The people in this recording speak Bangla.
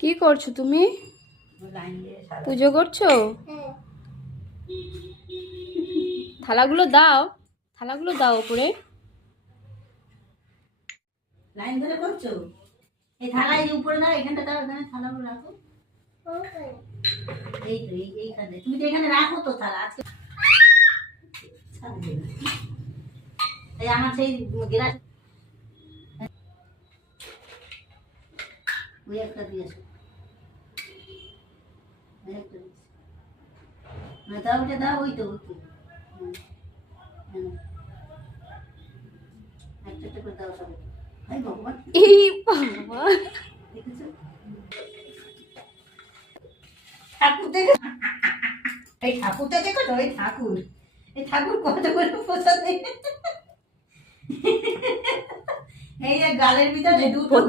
কি করছো তুমি? পুজো করছো? থালাগুলো দাও, থালাগুলো দাও উপরে। লাইন ধরে করছো? এই থালা এই উপরে দাও, এখানটা দাও, এখানে থালাগুলো রাখো। এই তো এইখানে তুমি তো এখানে রাখো তো থালা আজকে। এই আমার সেই গ্লাস ওই একটা দিয়ে আসো, ওই একটা দিয়ে দাও, ওটা দাও, ওই তো একটা একটা করে দাও সবাই। হাই ভগবান, এই বাবা, দেখেছো ঠাকুর দেখে, এই ঠাকুরটা দেখো তো, এই ঠাকুর কত করে প্রসাদ দেখে, এই গালের ভিতরে দুটো